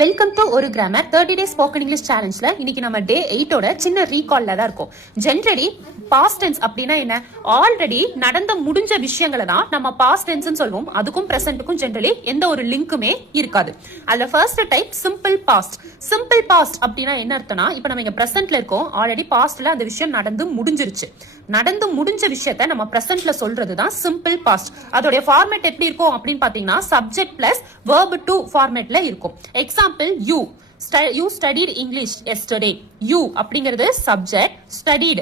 Welcome to ஒரு grammar 30 days spoken English சேலஞ்ச்ல இன்னைக்கு நம்ம டே 8ஓட சின்ன ரீகால்ல தான் இருக்கும். ஜெனரலி பாஸ்ட் டென்ஸ் அப்படின்னா என்ன? ஆல்ரெடி நடந்த முடிஞ்ச விஷயங்களை தான் நம்ம பாஸ்ட் டென்ஸ்னு சொல்லுவோம். அதுக்கும் பிரசன்ட்டுக்கும் ஜெனரலி எந்த ஒரு லிங்க்குமே இருக்காது. அதுல first type simple past. Simple past அப்படின்னா என்ன அர்த்தம்னா, இப்போ நம்ம இங்க பிரசன்ட்ல இருக்கோம், ஆல்ரெடி பாஸ்ட்ல அந்த விஷயம் நடந்து முடிஞ்சிருச்சு. நடந்து முடிஞ்ச விஷயத்த நம்ம பிரசன்ட்ல சொல்றது தான் சிம்பிள் பாஸ்ட். அதோட ஃபார்மேட் எப்படி இருக்கும் அப்படின்னு பாத்தீங்கன்னா சப்ஜெக்ட் பிளஸ் verb to ஃபார்மேட்ல இருக்கும். Example you studied English yesterday. you அப்படிங்கிறது subject, studied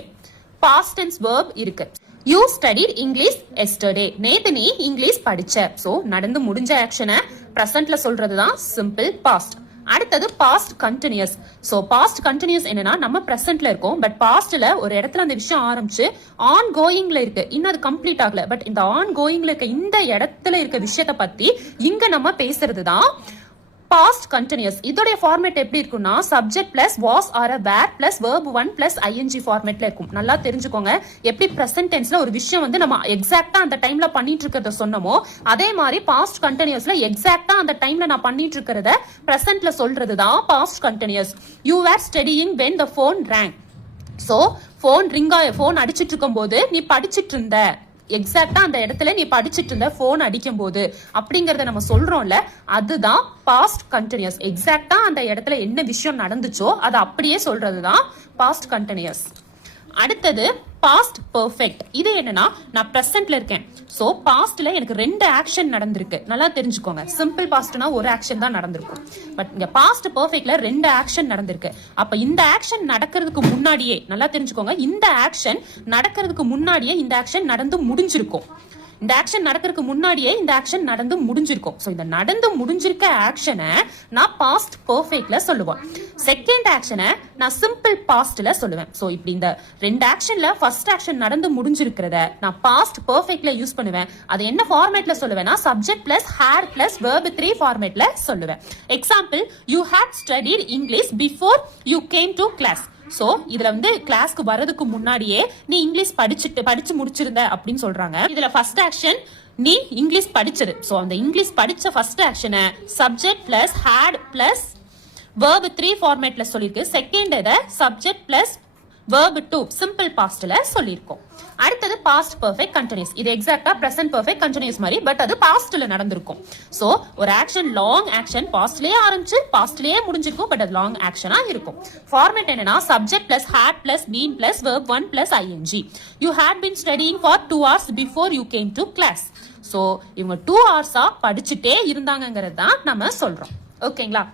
past tense verb இருக்கு. you studied English yesterday. நேத்து நீ இங்கிலீஷ் படிச்ச. சோ நடந்து முடிஞ்ச ஆக்ஷனை பிரசன்ட்ல சொல்றது தான் சிம்பிள் பாஸ்ட். அடுத்தது past continuous. So past continuous என்னன்னா, நம்ம பிரசன்ட்ல இருக்கோம், பட் பாஸ்ட்ல ஒரு இடத்துல அந்த விஷயம் ஆரம்பிச்சு ஆன் கோயிங்ல இருக்கு, இன்னும் அது கம்ப்ளீட் ஆகல. பட் இந்த ஆன் கோயிங்ல இருக்க இந்த இடத்துல இருக்க விஷயத்த பத்தி இங்க நம்ம பேசுறது தான் பாஸ்ட் கண்டினியூஸ். இதோட ஃபார்மேட் எப்படி இருக்கும்னா subject plus was or were plus verb 1 plus ing ஃபார்மேட்ல இருக்கும். நல்லா தெரிஞ்சுக்கோங்க, எப்படி பிரசன்ட் டென்ஸ்ல ஒரு விஷயம் வந்து நம்ம எக்ஸாக்ட்டா அந்த டைம்ல பண்ணிட்டு இருக்கிறத சொன்னமோ, அதே மாதிரி பாஸ்ட் கண்டினியூஸ்ல எக்ஸாக்ட்டா அந்த டைம்ல நான் பண்ணிட்டு இருக்கிறத பிரசன்ட்ல சொல்றது தான் past continuous. you were studying when the phone rang. So phone அடிச்சிட்டு இருக்கும் போது நீ படிச்சிட்டு இருந்த, எக்ஸாக்டா அந்த இடத்துல நீ படிச்சிட்டு இருந்த போன் அடிக்கும் போது அப்படிங்கறத நம்ம சொல்றோம்ல, அதுதான் பாஸ்ட் கண்டினியூஸ். எக்ஸாக்டா அந்த இடத்துல என்ன விஷயம் நடந்துச்சோ அதை அப்படியே சொல்றதுதான் பாஸ்ட் கண்டினியூஸ். அடுத்தது பாஸ்ட் பெர்ஃபெக்ட். இது என்னன்னா, நான் பிரசன்ட்ல இருக்கேன், சோ பாஸ்ட்ல எனக்கு 2 ஆக்ஷன் நடந்திருக்கு. நல்லா தெரிஞ்சுக்கோங்க, சிம்பிள் பாஸ்ட்னா ஒரு ஆக்ஷன் தான் நடந்திருக்கும், பட் இங்க பாஸ்ட் பெர்ஃபெக்ட்ல 2 ஆக்ஷன் நடந்திருக்கு. அப்ப இந்த ஆக்ஷன் நடக்கிறதுக்கு முன்னாடியே, நல்லா தெரிஞ்சுக்கோங்க, இந்த ஆக்ஷன் நடக்கிறதுக்கு முன்னாடியே இந்த ஆக்ஷன் நடந்து முடிஞ்சிருக்கும். இந்த ஆக்ஷன் நடக்கிறதுக்கு முன்னாடியே இந்த ஆக்ஷன் நடந்து முடிஞ்சிருக்கும். சோ இந்த நடந்து முடிஞ்சிருக்க ஆக்ஷனை நான் பாஸ்ட் பெர்ஃபெக்ட்ல சொல்லுவேன். செகண்ட் ஆக்ஷனை நான் சிம்பிள் பாஸ்ட்ல சொல்லுவேன். சோ இப்படி இந்த 2 ஆக்ஷன்ல ஃபர்ஸ்ட் ஆக்ஷன் நடந்து முடிஞ்சிருக்கிறத நான் பாஸ்ட் பெர்ஃபெக்ட்ல யூஸ் பண்ணுவேன். அது என்ன ஃபார்மேட்ல சொல்லுவேன்னா subject plus had plus verb 3 ஃபார்மேட்ல சொல்லுவேன். Example, you had studied English before you came to class. So இதுல வந்து கிளாஸ்க்கு வரதுக்கு முன்னாடியே நீ இங்கிலீஷ் படிச்சு முடிச்சிருந்த அப்படின்னு சொல்றாங்க. இதுல ஃபர்ஸ்ட் ஆக்ஷன் நீ இங்கிலீஷ் படிச்சது. சோ அந்த இங்கிலீஷ் படிச்ச ஃபர்ஸ்ட் ஆக்ஷனை subject plus had plus verb 3 ஃபார்மேட்ல சொல்லிருக்கு. செகண்ட் இத சப்ஜெக்ட் பிளஸ் verb 2 சிம்பிள் பாஸ்ட்ல சொல்லிருக்கோம். அடுத்தது பாஸ்ட் பெர்ஃபெக்ட் கண்டினியூஸ். இது எக்ஸாக்ட்டா பிரசன்ட் பெர்ஃபெக்ட் கண்டினியூஸ் மாதிரி, பட் அது பாஸ்ட்ல நடந்திருக்கும். சோ ஒரு ஆக்ஷன் லாங் ஆக்ஷன் பாஸ்ட்லயே ஆரம்பிச்சு பாஸ்ட்லயே முடிஞ்சிருக்கும், பட் அது லாங் ஆக்ஷனா இருக்கும். ஃபார்மேட் என்னன்னா subject plus had plus been plus verb 1 plus ing. you had been studying for 2 hours before you came to class. So இவங்க 2 hours படிச்சுட்டே இருந்தாங்கங்கிறது தான் நம்ம சொல்றோம். ஓகேங்களா?